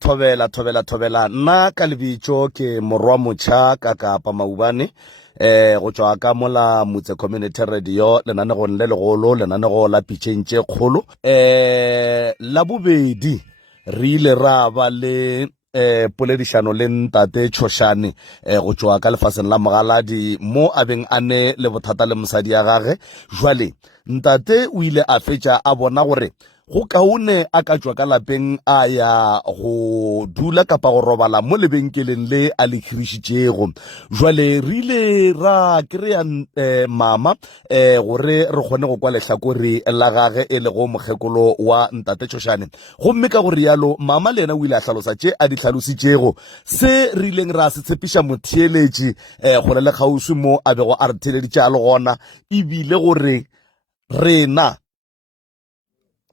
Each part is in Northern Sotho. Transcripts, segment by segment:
thobela nna ka lebitso ke morwa motšha ka Kapa Maubane go tswa ka mola Motse Community Radio lenanego le legolo lenanego la pitšhentše kgolo la bobedi re ile ra ba le poledišano le ntate Tshošane go tswa ka lefaseng la Mogaladi mo a beng a ne le bothata le mosadi ya gage. Jwale ntate o ile a fetša a bona gore go kaone a ka tswa ka lapeng a ya go dula kapa go robala mo lebenkeleng le a le khirišitšego. Jwale re ile ra kry-a mama gore re kgone go kwa lehlakore la gage e le go mokgekolo wa ntate Tshošane. Gomme ka gore yalo mama le yena o ile a hlalosa tše a di hlalositšego se re ileng ra se tshepiša motheeletši go le kgauswi mo a bego a re theeleditše a le gona, ebile gore rena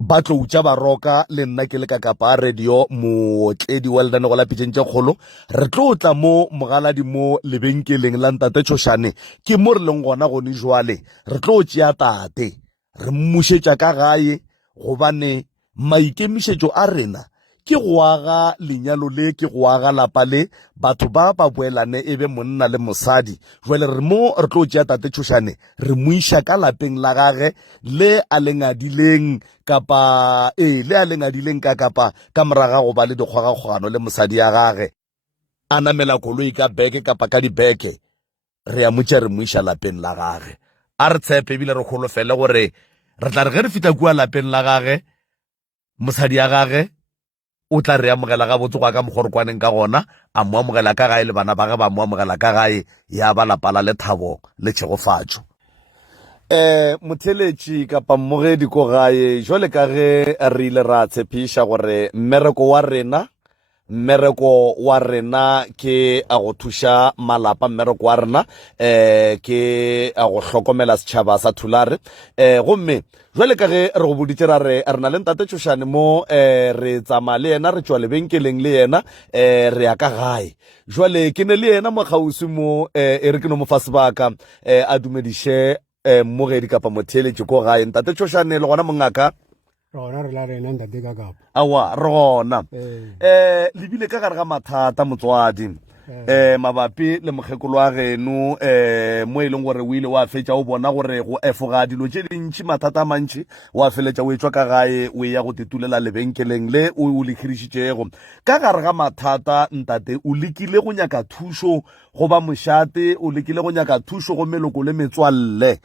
ba tlo utša baroka le nna ke le ka Kapa Radio mootledi wa lenanego la pitšhentše kgolo. Re tlo tla mo Mogaladi mo lebenkeleng la ntate Tshošane ke mo re leng gona gone jwale re tlo tšea tate re mmušetša ka gae, gobane maikemišetšo a rena ke go aga lenyalo le, ke go aga lapa le, batho ba boelane e be monna le mosadi. Jwale re mo re tlo tšea tate Tshošane re mo iša ka lapeng la gage le a lengadileng kapa le a lengadileng ka Kapa ka moraga go ba le dikgogakgogano le mosadi ya gage. A namela koloi ka beke kapa ka dibeke re ya motša re mo iša lapeng la gage. A re tshepe ebile re kgolofele gore re tla re ge re fita kua lapeng la gage mosadi ya gage o tla re amogela ga botse go ka mogorokwaneng ka gona, a mo amogela ka gae le bana ba ge ba mo amogela ka gae, ya ba lapa la lethabo le tšhegofatšo. Motheletši kapa mmogedi ko gae jwale ka ge re ile ra tshepiša gore mmereko wa rena ke a go thuša malapa, mmereko wa rena ke a go hlokomela setšhaba sa Thulare. Gomme jwale ka ge re go boditše ra re na le ntate Tshošane mo re tsamaya le yena, re tšwa lebenkeleng le yena re ya ka gae. Jwale ke ne le yena mokgauswi mo e re ke no mo fa sebaka a dumediše mmogedi kapa motheeletši ko gae. Ntate Tshošane le gona mongaka rona re la rena ntate ka Kapa awa re gona lebile ka gare ga mathata motswadi mabapi le mokgekolo wa geno mo e leng gore o ile wa fetša o bona gore go efoga dilo tše dintšhi, mathata a mantši wa feletša o etswa ka gae o ya go tetulela lebenkeleng le o le khirišitšego. Ka gare ga mathata ntate o lekile go nyaka thušo go ba mošate, o lekile go nyaka thušo go meloko le metswalle,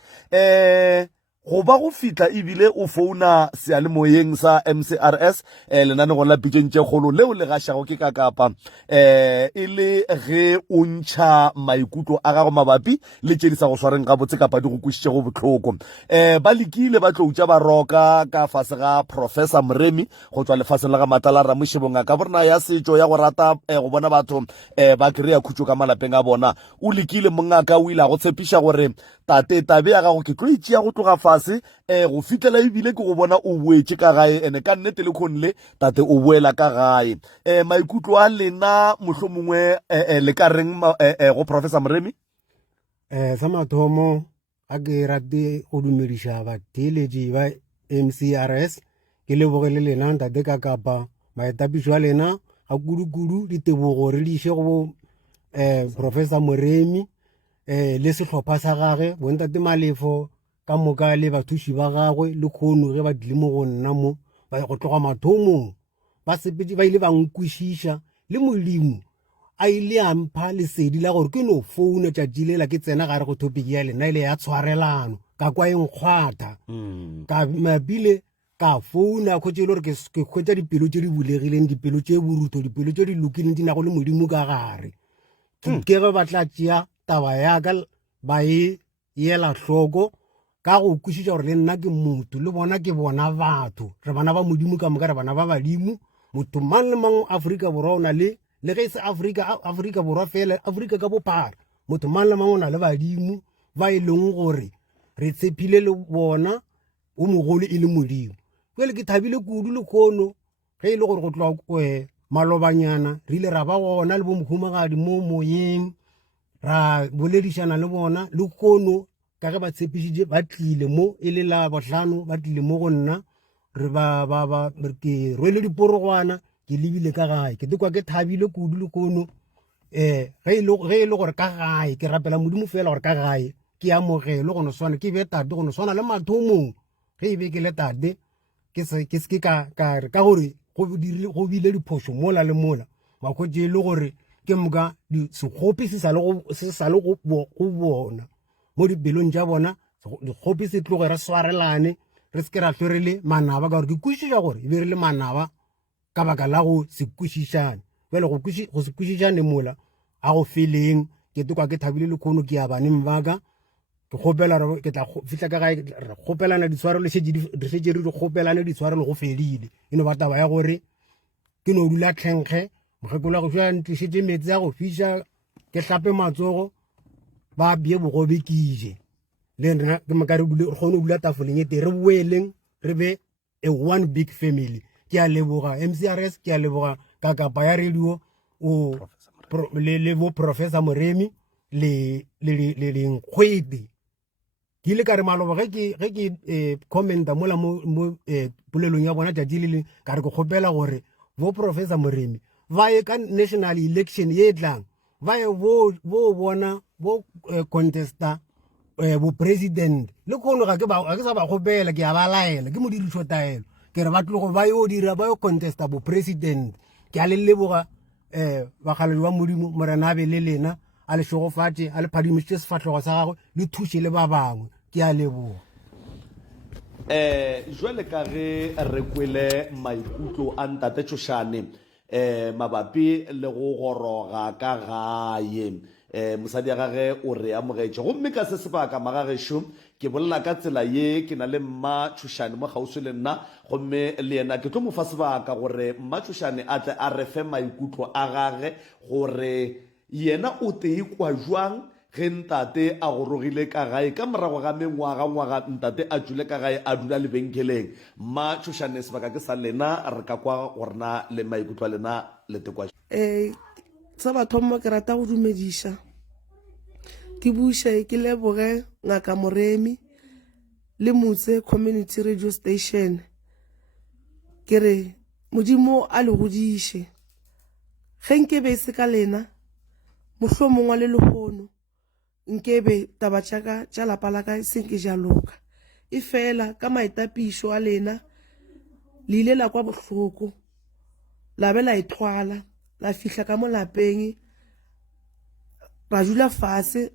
go ba go fitla ebile o founa sealemoyeng sa MCRS lenanego la pitšhentše kgolo leo le gašago ke ka Kapa e le ge o ntšha maikutlo a gago mabapi le tše di sa go swareng gabotse kapa di go kwešišego bohloko. Ba lekile ba tlo utša baroka ka fase ga Professor Moremi go tswa lefaseng la ga Matala Ramošebong ka borena ya setšo ya go rata go bona batho ba kry-a khutšo ka malapeng a bona. O lekile mongaka o ile a go tshepiša gore tate tabe ya gago ke tlo itšea go tloga fase go fitlela ebile ke go bona o boetše ka gae, ene ka nnete le kgonle tate o boela ka gae. Maikutlo a lena mohlomongwe le ka reng go Professor Moremi? Sa mathomo a ke rate go dumediša batheeletši ba MCRS ke lebogele lena ntate ka Kapa maetapišo a lena a kudu ditebogo re di iše go Professor Moremi le sehlopha sa gage bontate Malefo ka moka le bathuši ba gagwe le kgono ge ba dile mo go nna mo ba go tloga mathomong ba sepetše ba ile ba nkwešiša le Modimo a ile a mpha lesedi la gore ke no founa tšatši lela ke tsena gare go topic ya lena ile ya tshwarelano ka kwa e nkgwatha ka mabile ka founa khotše ile gore ke khwetša dipelo tše di bulegileng, dipelo tše borutho, dipelo tše di lokileng di nago le Modimo ka gare ke ge ba tla tšea taba ya ka ba e yela hloko ka go kwešiša gore le nna ke motho le bona ke bona batho, re bana ba Modimo ka moka, re bana ba badimo. Motho mang le mang Afrika Borwa o na le ge e se Afrika Borwa fela, Afrika ka bophara, motho mang le mang o na le badimo ba e leng gore re tshepile le bona o mogolo e le Modimo. Pele ke thabile kudu le kgono ge e le gore go tloga malobanyana re ile ra ba gona le bo mokhumagadi mo moyeng ra boledišana le bona le kgono ka ge ba tshepišitše ba tlile mo e le la bohlano ba tlile mo go nna re ke rwele diporogwana ke lebile ka gae ke kwa ke thabile kudu le kono ge e le gore ka gae ke rapela modimo fela gore ka gae ke amogele go no swana ke be tate go no swana le mathomong ge e be ke le tate ke se ka gore go bile diphoso mola le mola makgotse e le gore ke moka sekgopi se sa le go bona mo dipelong tša bona dikgopi se tloge re swarelane re se ke ra hlwe re le manaba ka gore ke kwešiša gore e be re le manaba ka baka la go se kwešišane fele go se kwešišane mola a go feleng ke kwa ke thabile le khono ke ya baneng baka ke kgopela ke tla fihla ka gae re kgopelana ditshwarelo re šetše re kgopelane ditshwarelo go fedile e no ba taba ya gore ke no dula tlhenkge mokgekolo go šwa ntlišitše metsi a go fiša ke hlape matsogo ba bie bogobe ke ije le nna ke maka re kgone go dula tafoleng ete re boeleng re be a one big family ke a leboga MCRS ke a leboga kakapa ya radio le bo Professor Moremi le nkgwete ke ile ka re maloba ge ke commenta mola mo polelong ya bona tšatši le ka re ke kgopela gore bo Professor Moremi ba ye ka national election ye tlang ba ye bo bona bo contesta bo president le kono ga ke sa ba kgopela ke a ba laela ke modirišo taelo ke re ba tlogo ba yo dira ba yo contesta bo president ke a le leboga bagaledi wa modimo morena a be le lena a le šogofatše a le phadimišitše sefatlhego sa gagwe le thuše le ba bangwe ke a leboga jwale ka ge re kwele maikutlo a ntate Tšhošane mabapi le go goroga ka gae mosadi ya gage o re amogetše gomme ka se sebaka magagešo ke bolela ka tsela ye ke na le mma Tšhošane mo kgauswi le nna gomme le yena ke tlo mo fa sebaka gore mma Tšhošane a tle a re fe maikutlo a gage gore yena o te ikwa jwang ge ntate a gorogile ka gae ka morago ga mengwaga ntate a tswile ka gae a dula lebenkeleng mma Tšhošane sebaka ke sa lena re ka kwa gorena le maikutlo a lena le tekwa sa bathomo ke rata go dumediša ke buše ke leboge ngaka Moremi le Motse Community Radio Station ke re modimo a le godiše ge nkebe se ka lena mohlomongwa le lehono nkebe taba tša lapa la ka senke jaloka e fela ka maetapišo a lena le ile la kwa bohloko la be la ithwala la fihla ka mo lapeng ra dula fase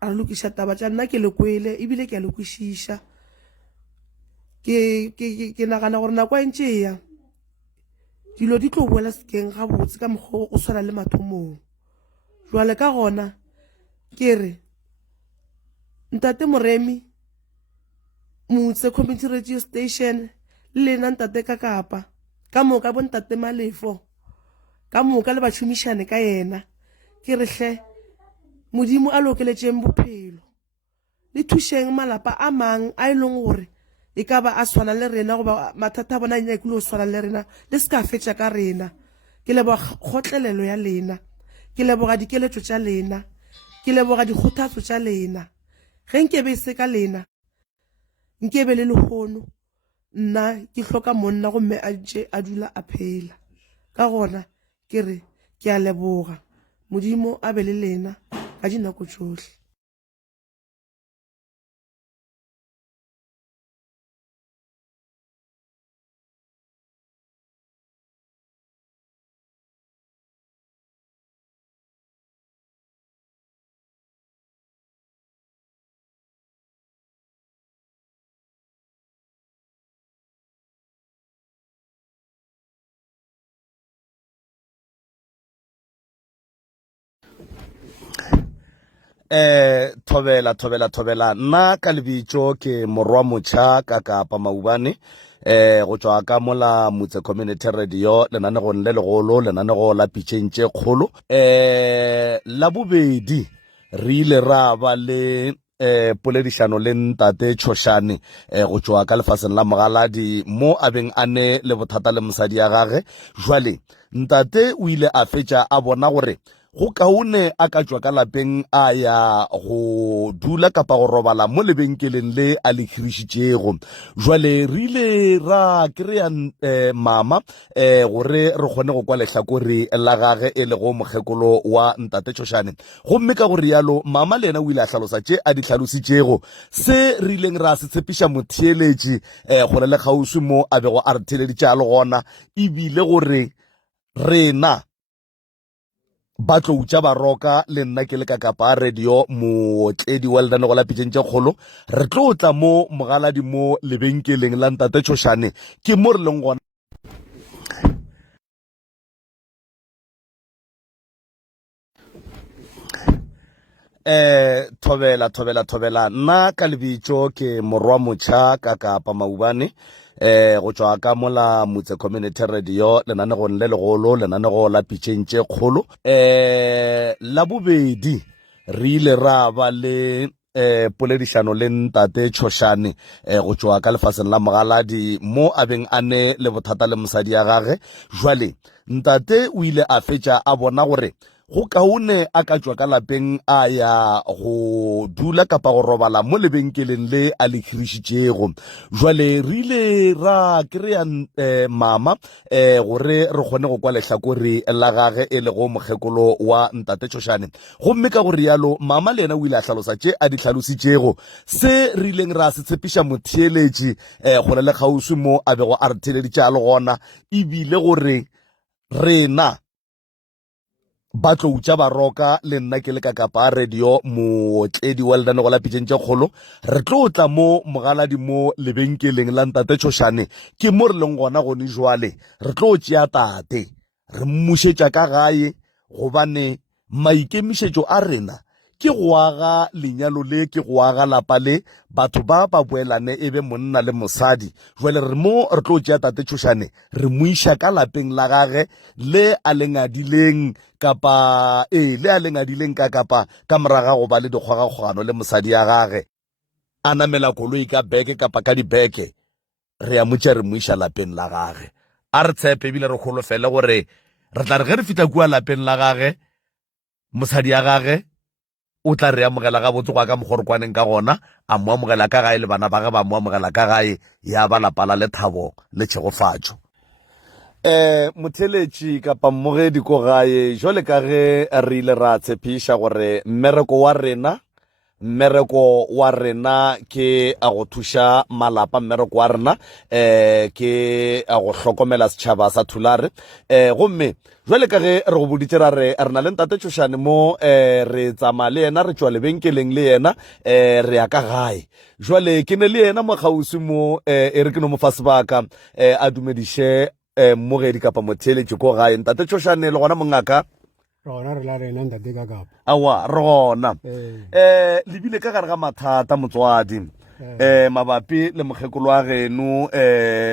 a lokiša taba tša nna ke le kwele ebile ke a le kwešiša ke nagana gore nako e ntše ya dilo di tlo boela sekeng gabotse ka mokgwa go swana le mathomong jwale ka gona ke re ntate Moremi Motse Community Radio Station le lena ntate Kakapa ka moka bo ntate Malefo ka moka le bašomišane ka yena ke re hle modimo a lokeletšeng bophelo le thušeng malapa a mang a e leng gore e ka ba a swana le rena goba mathata a bona a nyakile go swana le rena le se ka fetša ka rena ke leboga kgotlelelo ya lena ke leboga dikeletšo tša lena ke leboga dikgothatšo tša lena ge nkebe se ka lena nkebe le lehono nna ke hloka monna gomme a ntše a dula a phela ka gona ke re ke a leboga modimo a be le lena ka dinako tšohle thobela nna ka lebitšo ke morwa motšha ka Kapa Maubane go tšwa ka mola Motse Community Radio lenanegong le legolo lenanego la pitšeng tše kgolo la bobedi re ile ra ba le poledišano le ntate Tšhošane go tšwa ka lefaseng la mogaladi mo a beng a ne le bothata le mosadi ya gage jwale ntate o ile a fetša a bona gore go kaone a ka tswa ka lapeng a ya go dula kapa go robala mo lebenkeleng le a le khirišitšego. Jwale re ile ra kry-a mama gore re kgone go kwa lehlakore la gage e le go mokgekolo wa ntate Tšhošane. Gomme ka gore yalo mama le ena o ile a hlalosa tše a di hlalositšego se re ileng ra se tshepiša motheeletši gore le kgauswi mo a bego a re theeleditše a le gona, ebile gore rena ba tlo utša baroka le nna ke le ka kapa radio mootledi wa lenaneo la pitšeng tše kgolo. Re tlo tla mo mogaladi mo lebenkeleng la ntate Tšhošane ke mo re leng gona. Thobela nna ka lebitšo ke morwa motšha ka kapa maubane go tšwa ka mola motse community radio lenanegong le legolo, lenanego la pitšeng tše kgolo. La bobedi re ile ra ba le poledišano le ntate Tšhošane go tšwa ka lefaseng la mogaladi mo a beng a ne le bothata le mosadi ya gage. Jwale ntate o ile a fetša a bona gore go kaone a ka tswa ka lapeng a ya go dula kapa go robala mo lebenkeleng le a le khirišitšego. Jwale re ile ra kry-a mama gore re kgone go kwa lehlakore la gage e le go mokgekolo wa ntate Tšhošane. Gomme ka gore yalo mama le ena o ile a hlalosa tše a di hlalositšego se re ileng ra se tshepiša motheeletši gore le kgauswi mo a bego a re theeleditše a le gona, ebile gore rena ba tlo utša baroka le nna ke le ka kapa radio mootledi wa lenanego la pitšeng tše kgolo. Re tlo tla mo mogaladi mo lebenkeleng la ntate Tšhošane ke mo re leng gona gone jwale. Re tlo tšea tate re mmušetša ka gae gobane maikemišetšo a rena ke go aga lenyalo le, ke go aga lapa le, batho ba boelane e be monna le mosadi. Jwale re mo re tlo tšea tate Tšhošane re mo iša ka lapeng la gage le a lengadileng kapa le a lengadileng ka kapa ka moraga go ba le dikgogakgogano le mosadi ya gage, a namela koloi ka beke kapa ka dibeke, re ya motša re mo iša lapeng la gage. A re tshepe ebile re kgolofele gore re tla re ge re fitlha kua lapeng la gage mosadi ya gage o tla re amogela ga botse go ka mogorokwaneng ka gona, a mo amogela ka gae le bana ba ge ba mo amogela ka gae, ya ba lapa la lethabo le tšhegofatšo. Motheeletši kapa mmogedi ko gae, jwale ka ge re ile ra tshepiša gore mmereko wa rena ke a go thuša malapa, mmereko wa rena ke a go hlokomela setšhaba sa Thulare. Gomme jwale ka ge re go boditše ra re na le ntate Tšhošane mo re tsamaya le yena, re tšwa lebenkeleng le yena re ya ka gae. Jwale ke ne le yena mokgauswi mo e re ke no mo fa sebaka a dumediše mmogedi kapa motheeletši ko gae. Ntate Tšhošane le gona mongaka? rona re la rena ntate ka kapa awa re gona lebile ka gare ga mathata motswadi mabapi le mokgekolo wa geno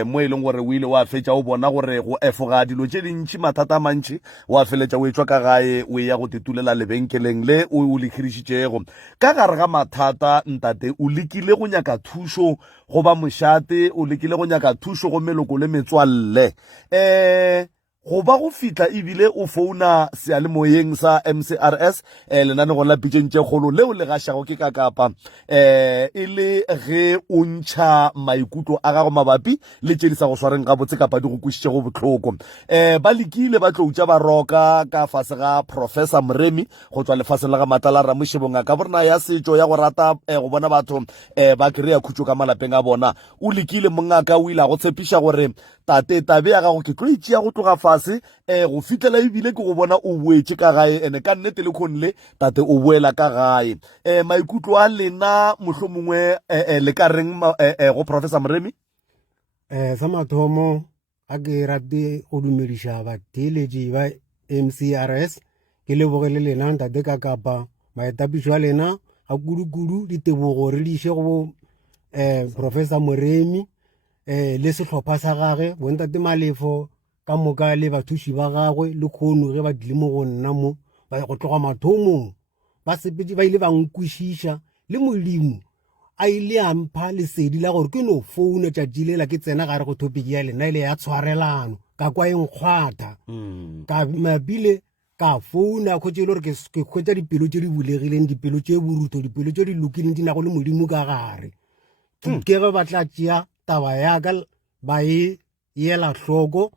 mo e leng gore o ile wa fetša o bona gore go efoga dilo tše dintšhi, mathata a mantši wa feletša o etswa ka gae o ya go tetulela lebenkeleng le o le khirišitšego. Ka gare ga mathata ntate o lekile go nyaka thušo go ba mošate, o lekile go nyaka thušo go meloko le metswalle, go ba go fitla ebile o founa sealemoyeng sa MCRS lenanegong la pitšeng tše kgolo leo le gašago ke ka kapa e le ge o ntšha maikutlo a gago mabapi le tše di sa go swareng gabotse kapa di go kwešišego bohloko. Ba lekile ba tlo utša baroka ka fase ga Professor Moremi go tšwa lefaseng la ga Matala Ramošebonga ka borena ya setšo ya go rata go bona batho ba kry-a khutšo ka malapeng a bona. O lekile mongaka o ile a go tshepiša gore tate tabe ya gago ke tlo itšea go tloga fase go fitlela ebile ke go bona o boetše ka gae, ene ka nnete le kgonle tate o boela ka gae. Maikutlo a lena mohlomongwe le ka reng go Professor Moremi? Sa mathomo a ke rate go dumediša batheeletši ba MCRS, ke lebogele lena ntate ka kapa maetapišo a lena a kudu-kudu ditebogo re di iše go Professor Moremi le sehlopha sa gage bontate Malefo ka moka le bathuši ba gagwe le kgono ge ba dile mo go nna mo ba go tloga mathomong ba sepedi ba ile ba nkwešiša le Modimo a ile a mpha lesedi la gore ke no founa tšatši lela ke tsena gare go topiki ya lena ile ya tshwarelano ka kwa e nkgwatha ka mabile ka founa go tse le gore ke kgwetsa dipelo tse di bulegileng, dipelo tse boruto, dipelo tse di lokileng di na go le modimo ka gare. Ke ge ba tla tšea taba yaka ba e ela hloko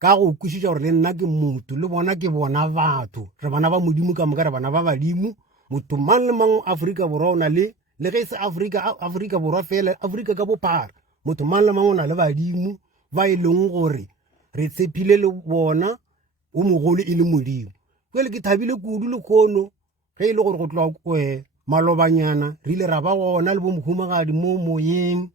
ka go kwešiša gore le nna ke motho, le bona ke bona batho, re bana ba modimo ka moka, re bana ba badimo. Motho mang le mang Afrika Borwa o na le ge e se Afrika Borwa fela, Afrika ka bophara, motho mang le mang o na le badimo ba e leng gore re tshepile le bona o mogolo e le modimo. Pele ke thabile kudu le kgono ge e le gore go tloa malobanyana re ile ra ba gona le bo mohumagadi mo moyeng,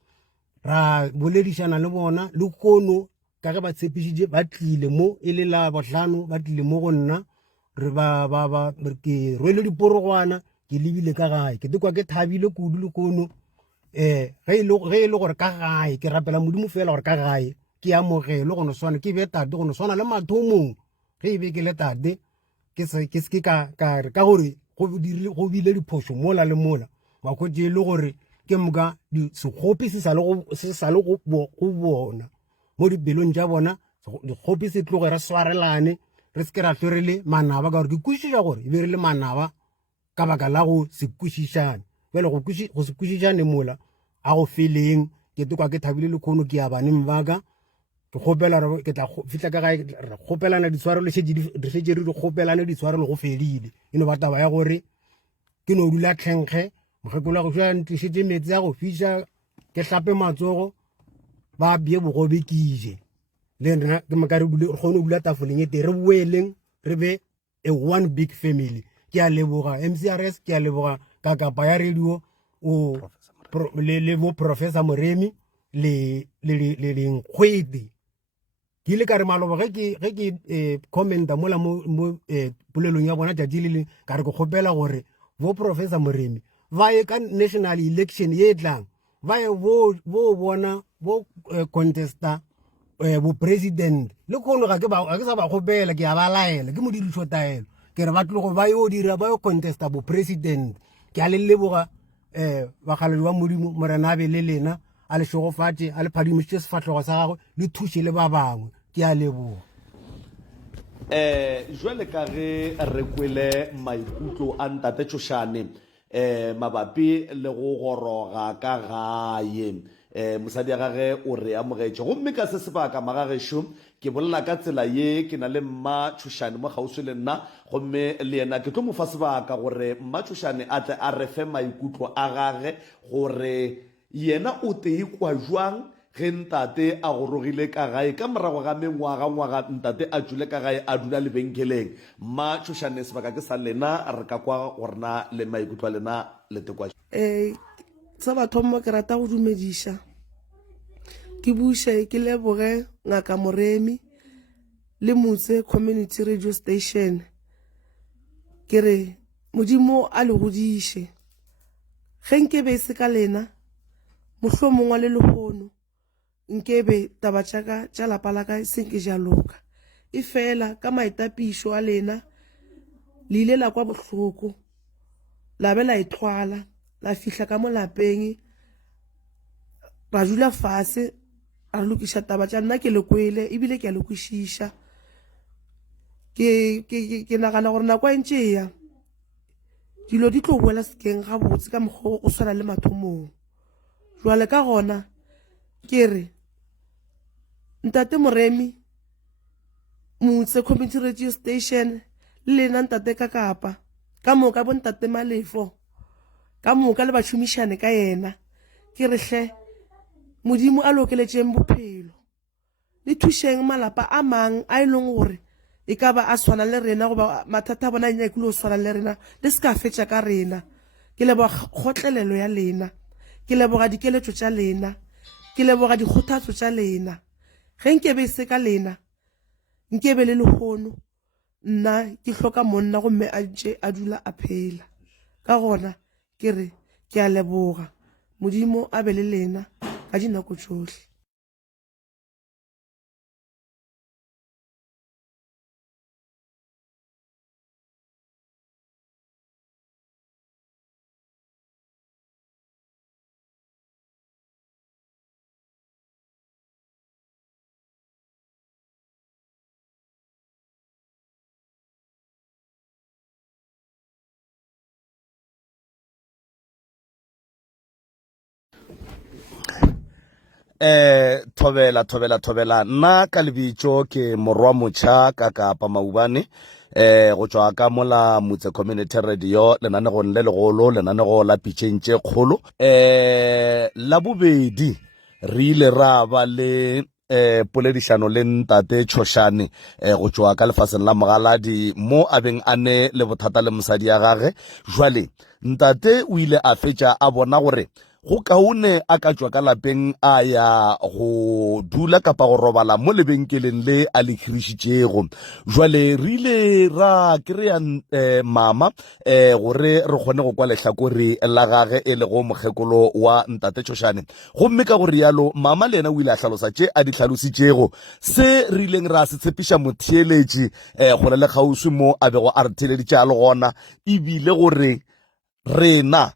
ra boledišana le bona le kgono ka ge ba tshepišitše ba tlile mo e le la bohlano, ba tlile mo go nna re ke rwele diporogwana ke lebile ka gae, ke tekwa ke thabile kudu le kgono. Ge e le gore ka gae ke rapela modimo fela gore ka gae ke amogele go no swana, ke be tate go no swana le mathomong ge e be ke le tate, ke se ka gore go bile diphošo mola le mola wa kgotse e le gore ke moka sekgopi se sa le go bona mo dipelong tša bona, dikgopi se tloge re swarelane, re se ke ra hlwe re le manaba ka gore ke kwešiša gore e be re le manaba ka baka la go se kwešišane. Fela go se kwešišane mola a go feleng, ke tekwa ke thabile le kgono ke ya baneng baka, ke kgopela ke tla fitla ka gae re kgopelana ditshwarelo, re šetše re di kgopelane ditshwarelo go fedile. E no ba taba ya gore ke no dula tlhenkge, mokgekolo go šwa ntlišitše metsi a go fiša, ke hlape matsogo, ba bie bogobe ke ije, le nna ke maka re kgone go dula tafoleng e te re boeleng re be a one big family. Ke a leboga MCRS, ke a leboga Kakapa ya radio le bo Professor Moremi le Nkgwete. Ke ile ka re maloba ge ke commenta mola mo polelong ya bona tšatši le leng ka re ke kgopela gore bo Professor Moremi ba ye ka national election ye tlang, ba ye bo bona bo contesta bo president. Le kgono ga ke sa ba kgopela, ke a ba laela ke modirišo taelo, ke re ba tlogo ba yo dira ba yo contesta bo president. Ke a le leboga bagaledi ba modimo, morena a be le lena a le šogofatše, a le phadimišitše sefahlogo sa gagwe, le thuše le ba bangwe. Ke a leboga. Jwale ka ge re kwele maikutlo a ntate Tšhošane mabapi le go goroga ka gae, mosadi ya gage o re amogetše gomme ka se sebaka magagešo ke bolela ka tsela ye ke na le mma Tšhošane mo kgauswi le nna, gomme le yena ke tlo mo fa sebaka gore mma Tšhošane a tle a re fe maikutlo a gage gore yena o te ikwa jwang ge ntate a gorogile ka gae ka morago ga mengwaga ntate a tšwile ka gae a dula lebenkeleng. Mma Tšhošane sebaka ke sa lena re ka kwa gorena le maikutlo a lena le tekwa. Sa bathomo ke rata go dumediša, ke buše ke leboge Ngaka Moremi le Motse Community Radio Station, ke re modimo a le godiše. Ge nkebe e se ka lena mohlomongwa le lehono nkebe taba tšaka tša lapa la ka senke ja loka, e fela ka maetapišo a lena le ile la kwa bohloko, la be la ethwala, la fihla ka mo lapeng, ra dula fase ra lokiša taba tša nna ke le kwele ebile ke a le kwešiša. Ke nagana gore nako e ntše ya dilo di tlo boela sekeng gabotse ka mokgwa o swana le mathomong. Jwale ka gona ke re ntate Moremi, Motse Community Radio Station le lena ntate Kakapa, ka moka bo ntate Malefo, ka moka le bašomišane ka yena, ke re hle modimo a lokeletšeng bophelo, le thušeng malapa a mang a e leng gore e ka ba a swana le rena goba mathata a bona a nyakile go swana le rena, le se ka fetša ka rena. Ke leboga kgotlelelo ya lena, ke leboga dikeletšo tša lena, ke leboga dikgothatšo tša lena. Ge nkebe e se ka lena nkebe le lehono nna ke hloka monna gomme a ntše a dula a phela. Ka gona ke re ke a leboga, modimo a be le lena ka dinako tšohle. thobela nna ka lebitso ke morwa motšha ka kapa maubane go tswa ka mola motse community radio lenanegong le legolo lenanego la pitšeng tše kgolo la bobedi re ile ra ba le poledišano le ntate Tshošane go tswa ka lefaseng la mogaladi mo a beng a ne le bothata le mosadi ya gage. Jwale ntate o ile a fetša a bona gore go kaone a ka tswa ka lapeng a ya go dula kapa go robala mo lebenkeleng le a le khirišitšego. Jwale re ile ra kry-a mama gore re kgone go kwa lehlakore la gage e le go mokgekolo wa ntate Tshošane. Gomme ka gore yalo mama le yena o ile a hlalosa tše a di hlalositšego se re ileng ra se tshepiša motheeletši gore le kgauswi mo a bego a re theeleditše a le gona ebile gore rena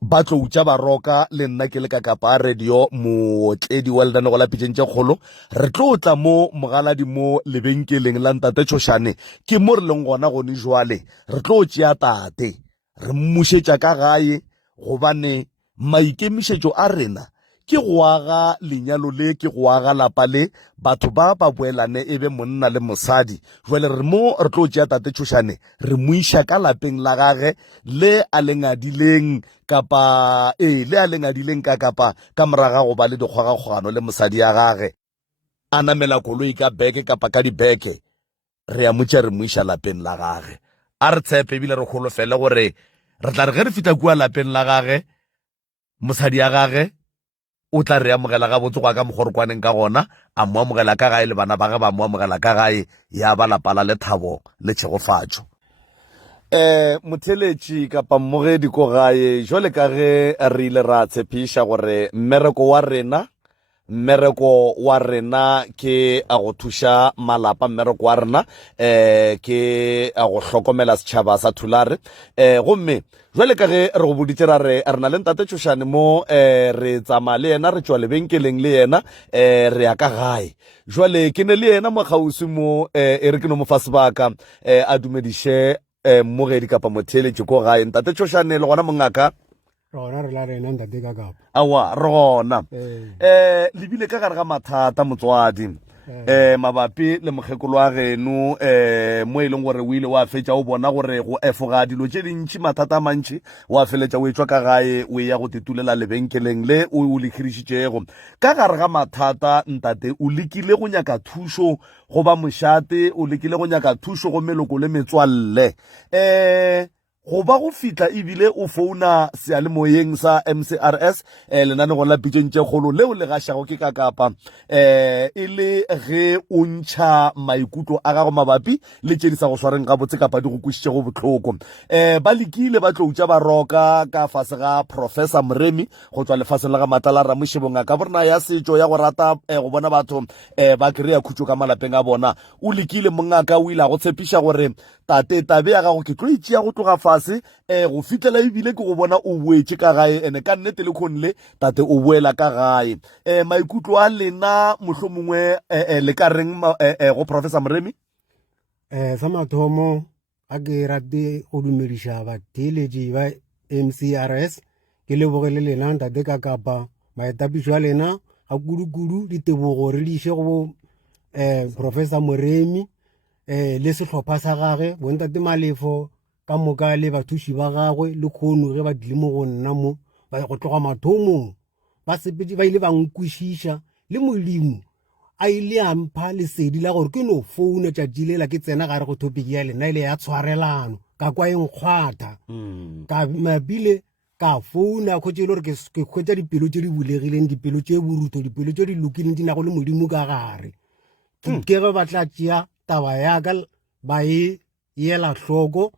ba tlo utša baroka le nna ke le ka kapa radio mootledi wa lenanego la pitšeng tše kgolo re tlo tla mo mogaladi mo lebenkeleng la ntate Tshošane ke mo re leng gona gone jwale re tlo tšea tate re mmušetša ka gae gobane maikemišetšo a rena ke go aga lenyalo le ke go aga lapa le batho ba boelane e be monna le mosadi. Jwale re mo re tlo tšea tate Tshošane re mo iša ka lapeng la gage le a lengadileng kapa le a lengadileng ka kapa ka moraga go ba le dikgogakgogano le mosadi ya gage a namela koloi ka beke kapa ka dibeke re a motša re mo iša lapeng la gage. A re tshepe ebile re kgolofele gore re tla re ge re fitlha kua lapeng la gage mosadi ya gage o tla re amogela ga botse go ka mogorokwaneng ka gona a mo amogela ka gae le bana ba ge ba mo amogela ka gae ya ba lapala le thabo le tshegofatšo. Motheletši kapa mmogedi ko gae jwale ka ge re ile ra tshepiša gore mmereko wa rena ke a go thuša malapa, mmereko wa rena ke a go hlokomela setšhaba sa Thulare. Gomme jwale ka ge re go boditše ra re na le ntate Tshošane mo re tsamaya le yena re tšwa lebenkeleng le yena re ya ka gae. Jwale ke ne le yena mokgauswi mo e re ke no mo fa sebaka a dumediše mmogedi kapa motheeletši ko gae. Ntate Tshošane le gona mongaka rona re la rena ntate ka kapa awa re gona lebile ka gare ga mathata motswadi mabapi le mokgekolo wa geno mo e leng gore o ile wa fetša o bona gore go efoga dilo tše dintšhi mathata a mantši wa feletša o e tswa ka gae o ya go titulela lebenkeleng le o le khirišitšego. Ka gare ga mathata ntate o lekile go nyaka thušo go ba mošate, o lekile go nyaka thušo go meloko le metswalle go ba go fitla ebile o founa sealemoyeng sa MCRS lenanego la pitšeng tše kgolo leo le gašago ke ka kapa e le ge o ntšha maikutlo a gago mabapi le tše di sa go swareng gabotse kapa di go kwešišego bohloko. Ba lekile ba tlo utša baroka ka fase ga Professor Moremi go tswa lefaseng la ga Matala Ramošebonga ka borena ya setšo ya go rata go bona batho ba kry-a khutšo ka malapeng a bona. O lekile mongaka o ile a go tshepiša gore tate tabe ya gago ke tlo itšea go tloga fase go fitlela ebile ke go bona o boetše ka gae ene ka nnete le kgonle tate o boela ka gae. Maikutlo a lena mohlomongwe le ka reng go Professor Moremi? Sa mathomo a ke rate go dumediša batheeletši ba MCRS ke lebogele lena ntate ka kapa maetapišo a lena a kudu ditebogo re di iše go Professor Moremi le sehlopha sa gage bontate Malefo ka moka le bathuši ba gagwe le kgono ge ba dile mo go nna mo ba go tloga mathomong ba sepetše ba ile ba nkwešiša le Modimo a ile a mpha lesedi la gore ke no founa tšatši lela ke tsena gare go topic ya lena ile ya tshwarelano ka kwa e nkgwatha ka mabile ka founa khotse ile gore ke khwetša dipelo tše di bulegileng, dipelo tše boruto, dipelo tše di lokileng di nago le Modimo ka gare ke ge ba tla tšea taba ya ka ba e yela hloko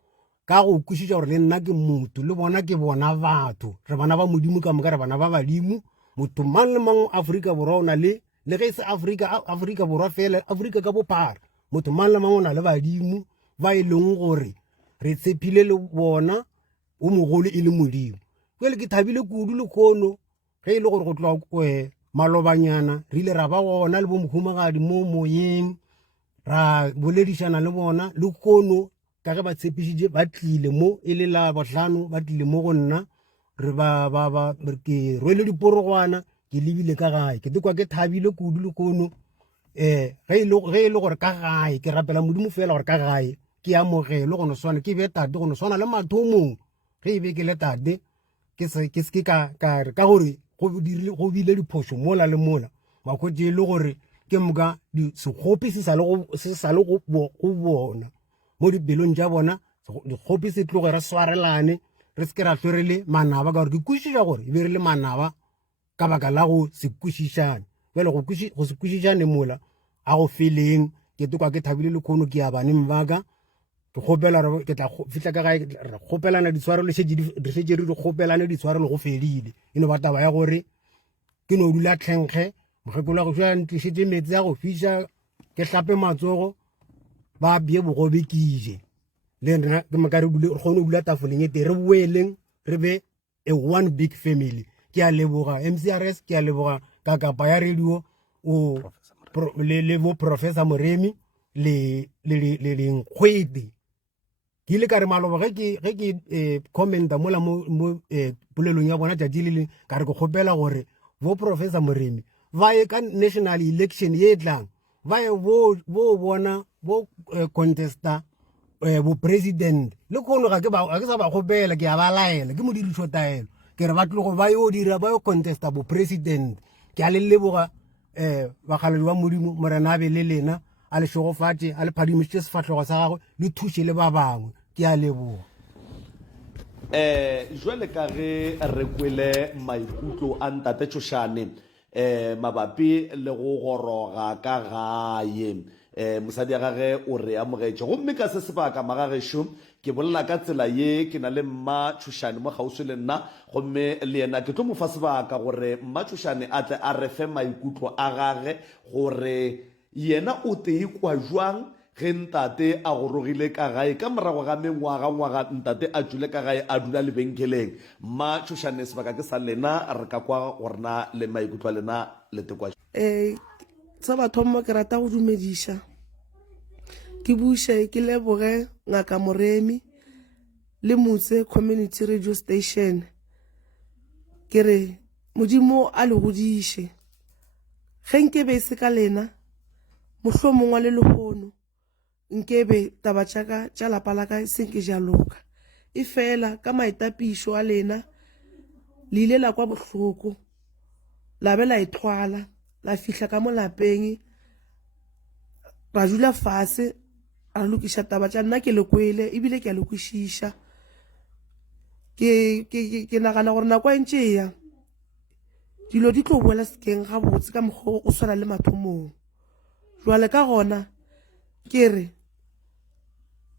ka go kwešiša gore le nna ke motho le bona ke bona batho re bana ba Modimo ka moka re bana ba badimo. Motho mang le mang Afrika Borwa o na le ge e se Afrika Borwa fela Afrika ka bophara motho mang le mang o na le badimo ba e leng gore re tshepile le bona o mogolo e le Modimo. Jwale ke thabile kudu le kgono ge e le gore go tloa malobanyana re ile ra ba gona le bo mohumagadi mo moyeng ra boledišana le bona le kgono ka ge ba tshepišitše ba tlile mo e le la bohlano ba tlile mo go nna re ke rwele diporogwana ke lebile ka gae ke tekwa ke thabile kudu le kono ge e le gore ka gae ke rapela modimo fela gore ka gae ke amogele go no swana ke be tate go no swana le mathomong ge e be ke le tate ke se ka gore go bile diphoso mola le mola makhwetši e le gore ke moka sekgopi se sa le go bona mo dipelong tša bona dikgopi se tloge re swarelane re se ke ra tlwe re le manaba ka gore ke kwešiša gore e be re le manaba ka baka la go se kwešišane jale go se kwešišane mola a go feleng ke tekwa ke thabile le kgono ke ya baneng baka ke kgopela ke tla fitla ka gae re kgopelana ditshwarelo re šetse re kgopelane ditshwarelo go fedile e no ba taba ya gore ke no dula tlhenkge mokgekolo go fiša ntlišitše metsi a go fiša ke hlape matsogo ba bie bogobe ke ije le nna ke maka re kgone go dula tafoleng e te re boeleng re be a one big family ke a leboga MCRS ke a leboga kakapa ya radio le bo Professor Moremi le Nkgwete ke ile ka re maloba ge ke commenta mola mo polelong ya bona tšatši le ka re ke kgopela gore bo Professor Moremi ba ye ka national election ye tlang ba ye bo bona bo contesta bo president le kono ga ke sa ba kgopela ke a ba laela ke modirišo taelo ke re ba tlogo ba yo dira ba yo contesta bo president ke a le leboga bakgaledi ba modimo morena a be le lena a le šogofatše a le phadimišitše sefatlhego sa gagwe le thuše le ba bangwe ke a leboga jwale ka ge re kwele maikutlo a ntate Tšhošane mabapi le go goroga ka gae mosadi ya gage o re amogetše gomme ka se sebaka magagešo ke bolela ka tsela ye ke na le mma Tšhošane mo kgauswi le nna gomme le yena ke tlo mo fa sebaka gore mma Tšhošane a tle a re fe maikutlo a gage gore yena o tee kwa jwang ge ntate a gorogile ka gae ka morago ga mengwaga ntate a tswile ka gae a dula lebenkeleng mma Tšhošane sebaka ke sa lena re ka kwa gorena le maikutlo a lena le tekwa sa bathomo ke rata go dumediša ke buše ke leboge ngaka Moremi le Motse Community Radio Station ke re modimo a le godiše ge nkebe se ka lena mohlomongwa le lehono nkebe taba tšaka tša lapa la ka se nke jaloka e fela ka maetapišo a lena le ile la kwa bohloko la be la ithwala la fihla ka mo lapeng ra dula fase a lokiša taba tša nna ke le kwele ebile ke a le kwešiša ke nagana gore nako e ntše ya dilo di tlo boela sekeng gabotse ka mokgwa o swana le mathomong jwale ka gona ke re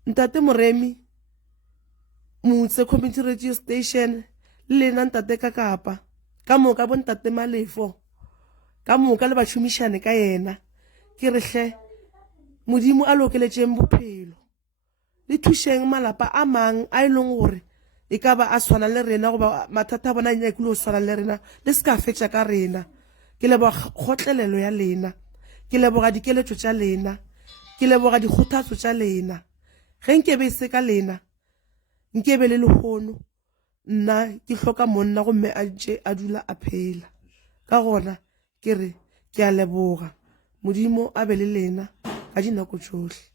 ntate Moremi Motse Community Radio Station le lena ntate Kakapa ka moka bo ntate Malefo ka moka le bašomišane ka yena ke re hle modimo a lokeletšeng bophelo le thušeng malapa a mang a e leng gore e ka ba a swana le rena goba mathata a bona a nyakile go swana le rena le se ka fetša ka rena ke leboga kgotlelelo ya lena ke leboga dikeletšo tša lena ke leboga dikgothatšo tša lena ge nkebe se ka lena nkebe le lehono nna ke hloka monna gomme a ntše a dula a phela ka gona ke re ke a leboga modimo a be le lena ka dinako tšohle